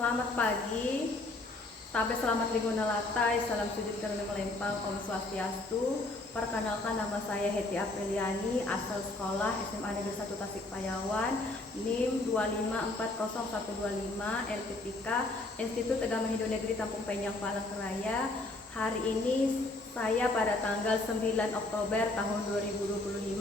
Selamat pagi, Tabe selamat Lingkungan Latai, salam sujud karena melempang, Om Swastiastu. Perkenalkan, nama saya Heti Apriliani, asal sekolah SMA Negeri 1 Tasikpayawan, NIM 2540125, LPTK, Institut Agama Hindu Negeri Tampung Penyang, Palangkaraya. Hari ini saya pada tanggal 9 Oktober tahun 2025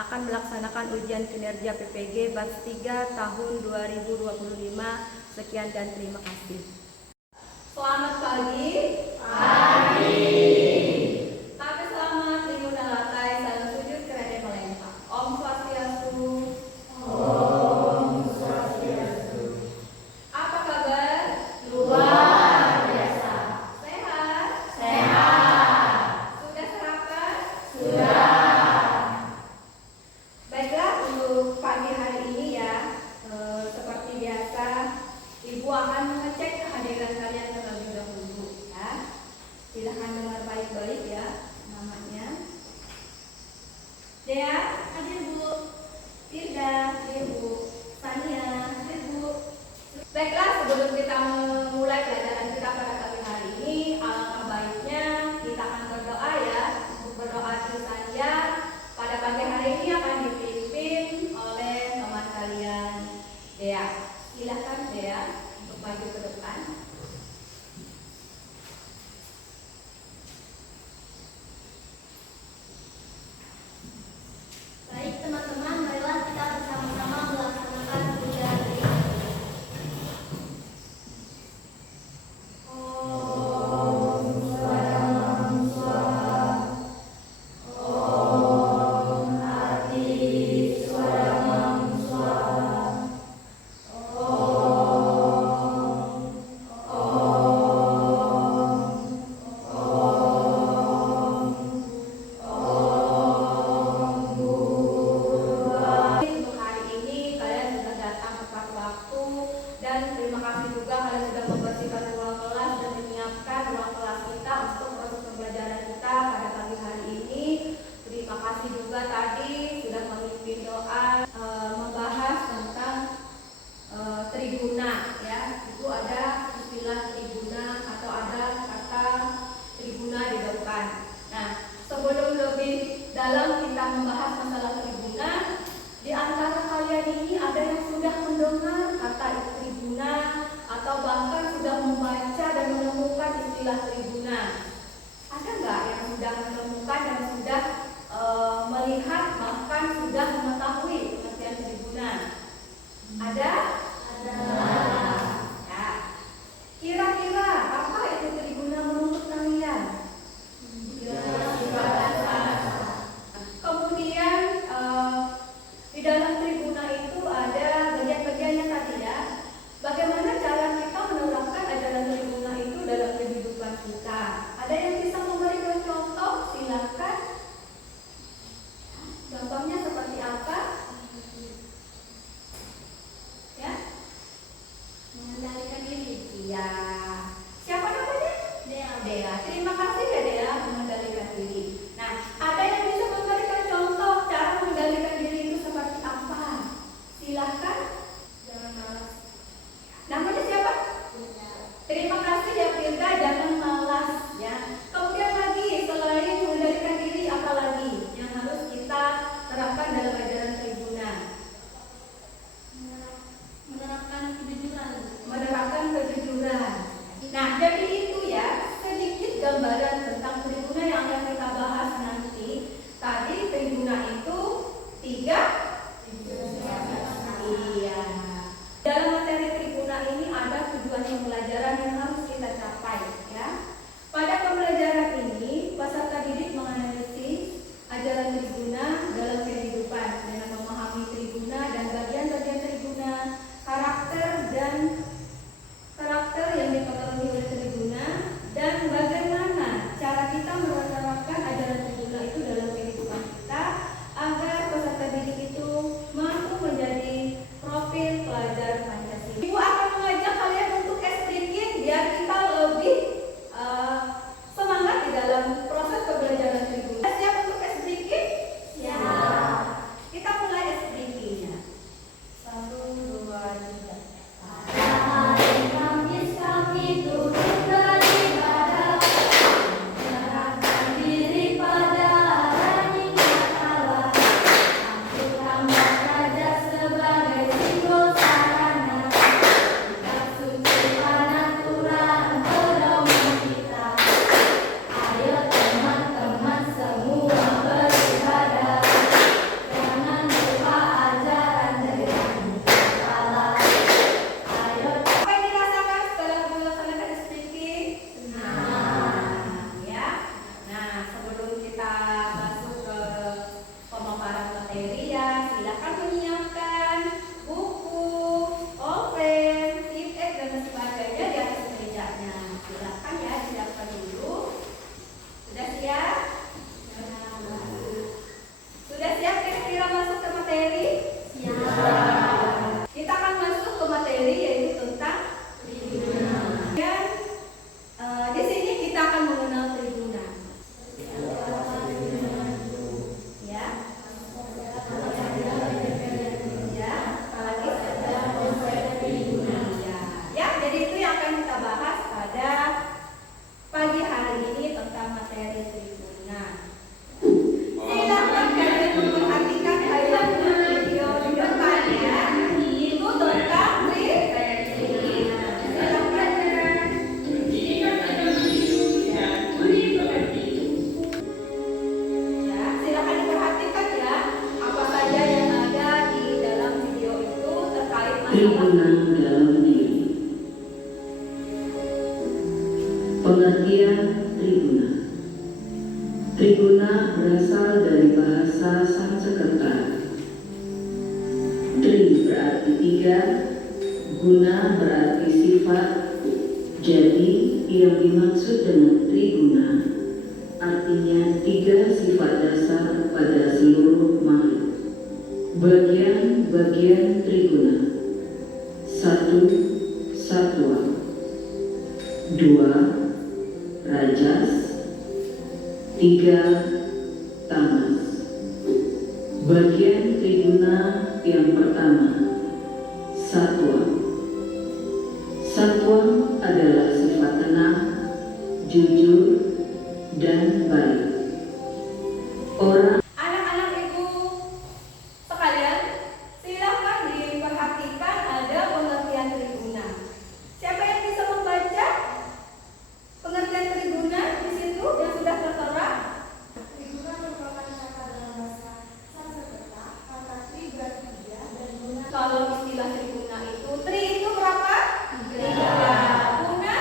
akan melaksanakan ujian kinerja PPG batch 3 tahun 2025. Sekian dan terima kasih. Selamat pagi. Tapi selamat Lingkungan Latai, salam sujud kerana melempang. Om Swastiastu. Apa kabar? Luar biasa. Sehat? Sudah sarapan? Baiklah, untuk pagi hari ini ya, seperti biasa, Ibu akan mengecek kehadiran kalian terlebih dahulu ya. Silahkan dengar baik-baik ya namanya. Dea, hadir Bu. Firda, hadir Bu. Sania, hadir Bu. Baiklah, sebelum kita memulai pelajaran kita pada pagi hari ini, alangkah baiknya kita akan berdoa ya. Untuk berdoa saja pada pagi hari ini akan dipimpin oleh teman kalian, Dea. Silakan Dea untuk maju ke depan. Baik teman-teman, marilah kita bersama-sama melaksanakan puja Tri. Untuk hari ini kalian sudah datang tepat waktu dan terima kasih juga kalian sudah membersihkan ruang kelas dan menyiapkan ruang kelas kita untuk proses pembelajaran kita pada pagi hari ini. Terima kasih juga tadi sudah memimpin doa membahas tentang triguna ya. Itu ada istilah triguna atau ada kata triguna di depan. Nah, sebelum lebih dalam kita membahas masalah triguna, di antara kalian ini ada yang sudah mendengar kata triguna atau bahkan sudah membaca dan menemukan istilah triguna? Ada nggak yang sudah menemukan dan sudah melihat bahkan sudah mengetahui pengertian triguna? Ada? Ya. Kira-kira apa itu triguna menurut kalian? Kemudian di dalam triguna itu ada bagian-bagiannya tadi ya. Bagaimana cara kita menerapkan ajaran triguna itu dalam kehidupan kita? Ada yang bisa memberikan contoh? Silakan. Contohnya seperti apa? Ya? Mengendalikan diri. Iya. Siapa namanya? Dea. Terima kasih ya Dea, mengendalikan diri. Nah, ada yang bisa memberikan contoh cara mengendalikan diri itu seperti apa? Silahkan. Jangan malas. Namanya siapa? Terima kasih ya Firda, jangan malas ya. Kemudian lagi selain mengendalikan diri apa lagi yang harus kita terapkan dalam ajaran triguna? Menerapkan kejujuran. Menerapkan kejujuran. Nah, jadi itu ya sedikit gambaran tentang triguna yang akan kita bahas nanti. Tadi triguna itu 3. Iya. Dalam materi triguna ini ada tujuan pembelajaran yang harus kita capai ya. Pada pembelajaran ini, peserta didik menganalisis ajaran triguna dalam kehidupan dengan memahami triguna dan bagian-bagian triguna, karakter yang dipengaruhi oleh triguna, Pengertian triguna. Triguna berasal dari bahasa Sanskerta. Tri berarti tiga, guna berarti sifat. Jadi yang dimaksud dengan triguna artinya tiga sifat dasar pada seluruh makhluk. Bagian-bagian triguna: 1. Satwa, 2. Rajas, 3. Tamas. Bagian triguna yang pertama, satwa. Satwa adalah sifat tenang, jujur, dan baik. Orang Anak-anak ibu sekalian, silakan diperhatikan ada pengertian triguna. Siapa yang bisa membaca pengertian triguna di situ yang sudah tertera? Triguna merupakan kata dalam bahasa Sanskerta. Kata tri berarti tiga dan guna Kalau istilah triguna itu, tri itu berapa? Tiga. Guna?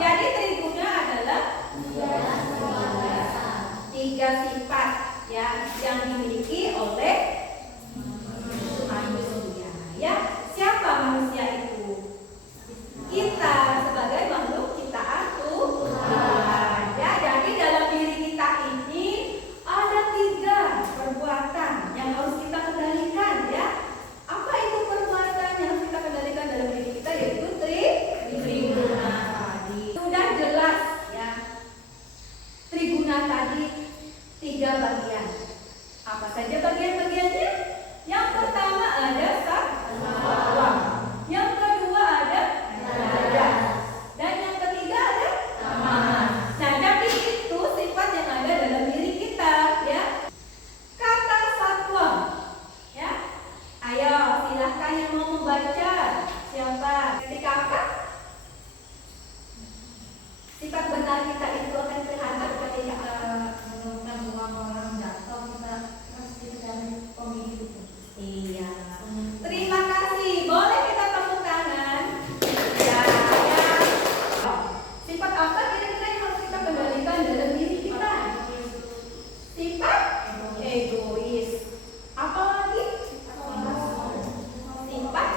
Jadi triguna adalah tiga sifat ya yang dimiliki oleh manusia. Ya, siapa manusia itu? Kita sebagai makhluk ciptaan Tuhan. Ya, jadi dalam diri kita ini ada tiga perbuatan yang harus kita kendalikan ya. Apa itu perbuatan yang harus kita kendalikan dalam diri kita? Yaitu triguna tadi. Sudah jelas ya. Triguna tadi tiga bagian. Apa saja bagian-bagiannya? Yang pertama ada satwa. Yang kedua ada rajas. Dan yang ketiga ada tamas. Nah, jadi itu sifat yang ada dalam diri kita ya. Kata satwa ya. Ayo silahkan yang mau membaca. Siapa? Ketika apa? Sifat benar kita itu akan kelihatan ketika membuang orang jatuh kita mesti dari pemilu. Iya. Terima kasih. Boleh kita tepuk tangan? Ya, ya. Sifat apa kira-kira yang harus kita kendalikan dalam diri kita? Sifat egois. Apa lagi? Sifat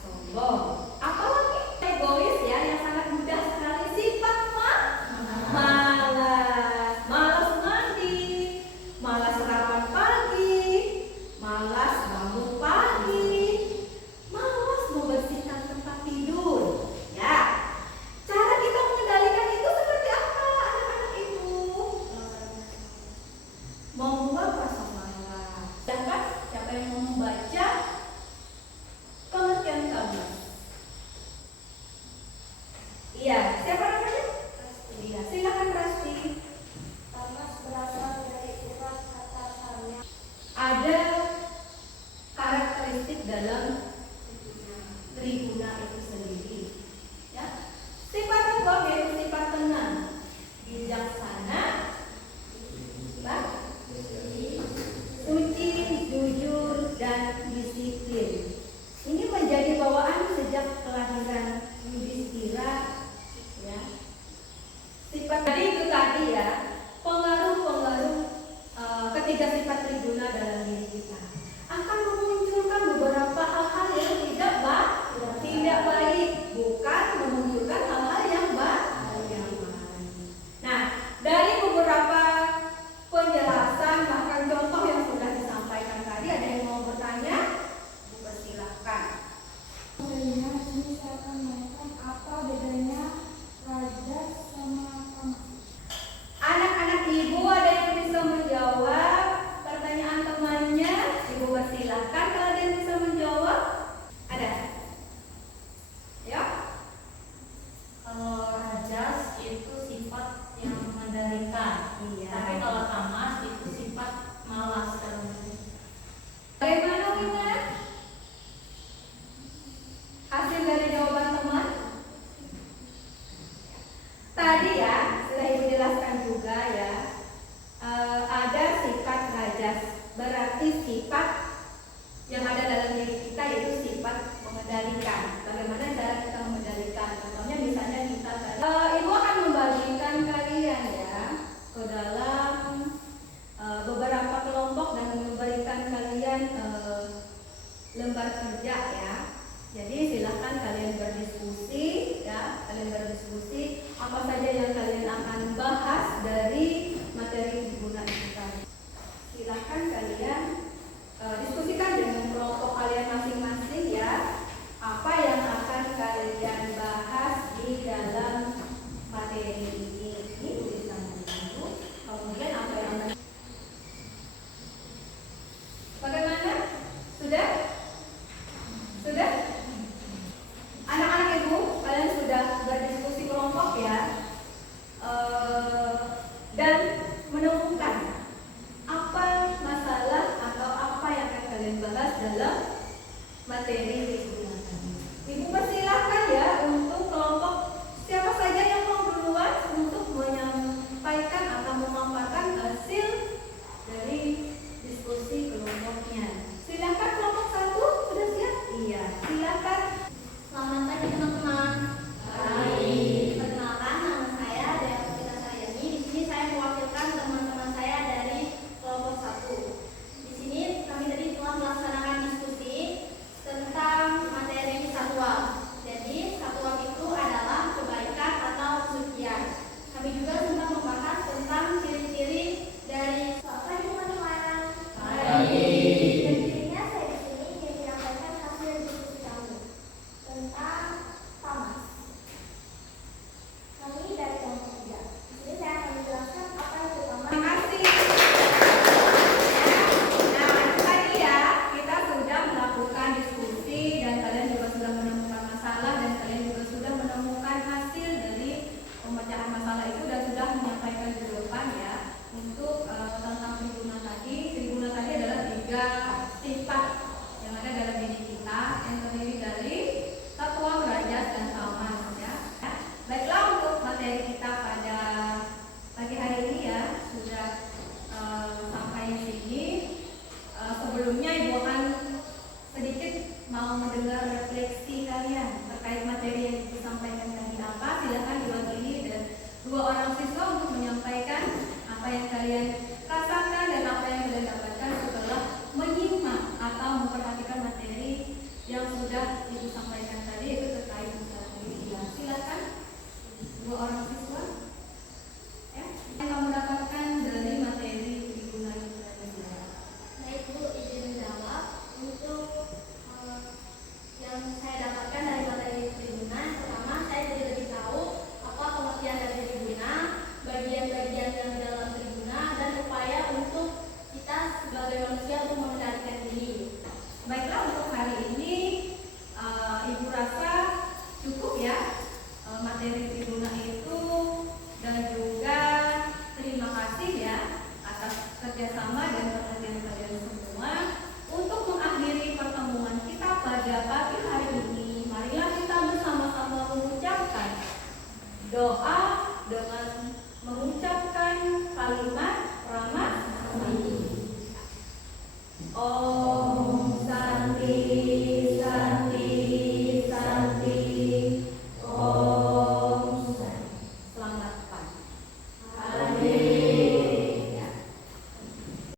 sombong. Apa lagi? Egois ya, yang sangat mudah sekali. Sifat malas. Malas mandi, malas sarapan pagi, malas bangun pagi, malas membersihkan tempat tidur. Ya, cara kita mengendalikan itu seperti apa, anak-anak ibu? Membuang rasa malas. Sedangkan siapa yang mau membaca pengertian kamu? Iya, siapa namanya? Iya, silakan Rasti. tamas berasal dari urat kata tanya. Ada karakteristik dalam triguna itu sendiri ya. Sifat apa? Yaitu sifat tenang, bijaksana, suci, jujur, dan disiplin. Ini menjadi bawaan sejak kelahiran Yudhistira ya. Sifat tadi itu tadi ya, pengaruh-pengaruh ketiga sifat triguna dalam diri kita akan memunculkan beberapa hal-hal yang tidak baik, bukan memunculkan hal-hal yang baik. Nah, dari beberapa penjelasan bahkan contoh yang sudah disampaikan tadi, ada yang mau bertanya? Persilahkan. Sebenarnya ini saya akan menanyakan apa bedanya rajas sama tamas. Anak-anak ibu ada yang bisa menjawab pertanyaan temannya? Ibu persilahkan kalau ada yang bisa menjawab. Ada? Ya? Kalau rajas itu sifat yang mengendalikan, Iya. tapi kalau tamas itu sifat malas. Bagaimana Wina? Hasil dari jawaban teman? Tadi ya, sudah ibu jelaskan juga ya. Ada sifat rajas, berarti sifat yang ada dalam diri kita itu sifat mengendalikan. Bagaimana